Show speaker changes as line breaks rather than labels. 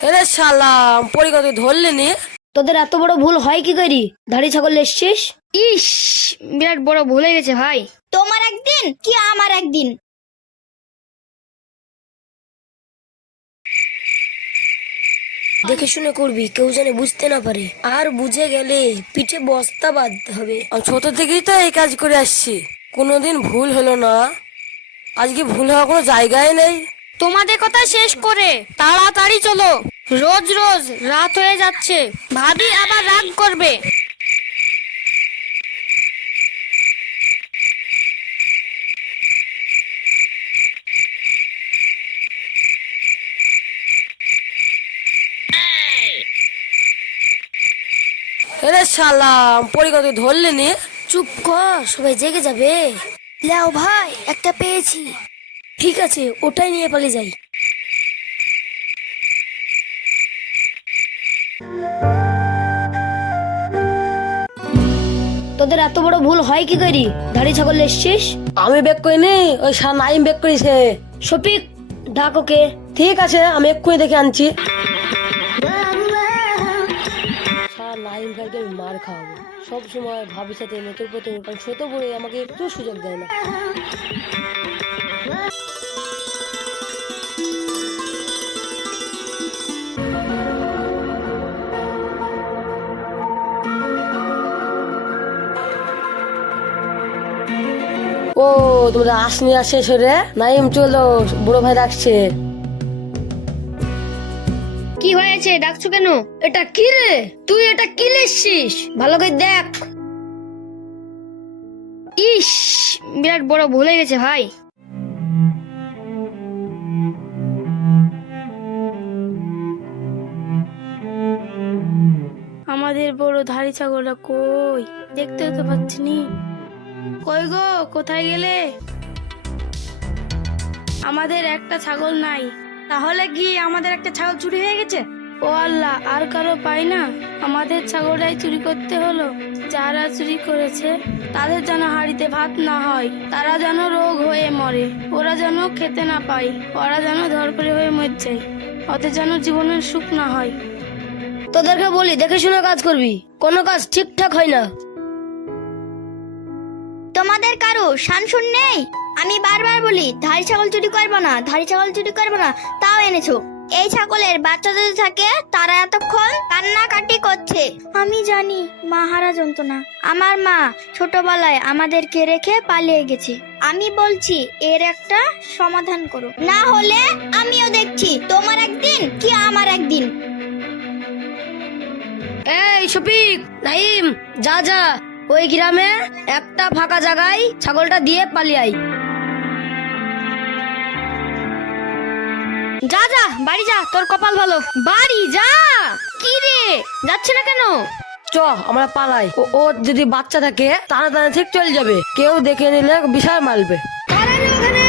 এরে শালা পরিকত ধরলে নি।
তোদের এত বড় ভুল হয় কি করি? ধাড়ি ছাগল এসছিস।
ইস, বিরাট বড় ভুল হয়ে গেছে ভাই।
তোমার একদিন কি আমার একদিন।
দেখে শুনে করবি, কেউ যেন বুঝতে না পারে, আর বুঝে গেলে পিঠে বস্তা বাঁধতে হবে। আমি ছোট থেকেই তো এই কাজ করে আসছি, কোনোদিন ভুল হলো না। আজকে ভুল হওয়ার কোনো জায়গায় নেই।
তোমাদের কথা শেষ করে তাড়াতাড়ি চলো, রোজ রোজ রাত হয়ে যাচ্ছে, ভাবি আবার রাগ করবে।
এরে শালা পরিকত ধরলে নি। চুপ কর, সবাই জেগে যাবে।
লেও ভাই, একটা পেয়েছি।
ঠিক আছে, ওটাই নিয়ে পালিয়ে যাই।
তোদের এত বড় ভুল হয় কি করি? ধাড়ি ছাগল এসছিস।
আমি বেক করিনি, ওই নাইম বেক করেছে।
শফিক, ডাক ওকে।
ঠিক আছে, আমি এক্ষুনি দেখে আনছি। নাইম ভাইকে আমি মার খাওয়াবো। সব সময় ভাবির সাথে নতুন প্রথম ছোট বড়ে আমাকে একটু সুযোগ দেয় না। ও তোমরা আসনি আসে সরে নাইম চলো, বড় ভাই ডাকছে।
কি হয়েছে, ডাকছো কেন?
এটা কি রে? তুই এটা কি লেসছিস? ভালো করে দেখ।
ইস, বিরাট বড় ভুল হয়ে গেছে ভাই।
আমাদের বড় ধাড়ি ছাগলটা কই? দেখতে তো পাচ্ছি নি। কই গো, কোথায় গেলে? আমাদের একটা ছাগল নাই। তাহলে কি আমাদের একটা ছাগল চুরি হয়ে গেছে? ও আল্লাহ, আর কারো পাই না, আমাদের ছাগলটাই চুরি করতে হলো। যারা চুরি করেছে তাদের যেন হাড়িতে ভাত না হয়, তারা যেন রোগ হয়ে মরে, ওরা যেন খেতে না পায়, ওরা যেন ধরপড়ি হয়ে মরে যায়, ওদের যেন জীবনের সুখ না হয়।
তোদেরকে বলি, দেখে শুনে কাজ করবি, কোনো কাজ ঠিকঠাক হয় না।
তোমাদের কারো শানশুন নেই? আমি বারবার বলি ধাড়ি ছাগল চুরি করবো না, ধাড়ি ছাগল চুরি করবো না, তাও এনেছো। এই ছাগলের বাচ্চা যদি থাকে তারা এতক্ষণ কান্নাকাটি করছে। আমি জানি মা হারা যন্ত্রণা। আমার মা ছোটবেলায় আমাদেরকে রেখে পালিয়ে গেছে। আমি বলছি এর একটা সমাধান করো, না হলে আমিও দেখছি তোমার একদিন কি আমার একদিন।
এই শফিক, নাইম, যা যা ওই গ্রামে একটা ফাঁকা জায়গায় ছাগলটা দিয়ে পালিয়ে আই।
যা যা, বাড়ি যা, তোর কপাল ভালো। বাড়ি যা। কি রে, যাচ্ছে না কেন?
চ আমরা পালাই। ওর যদি বাচ্চা থাকে টানা টানা ঠিক চলে যাবে, কেউ দেখে নিলে বিশাল মারবে।
দাঁড়ান ওখানে।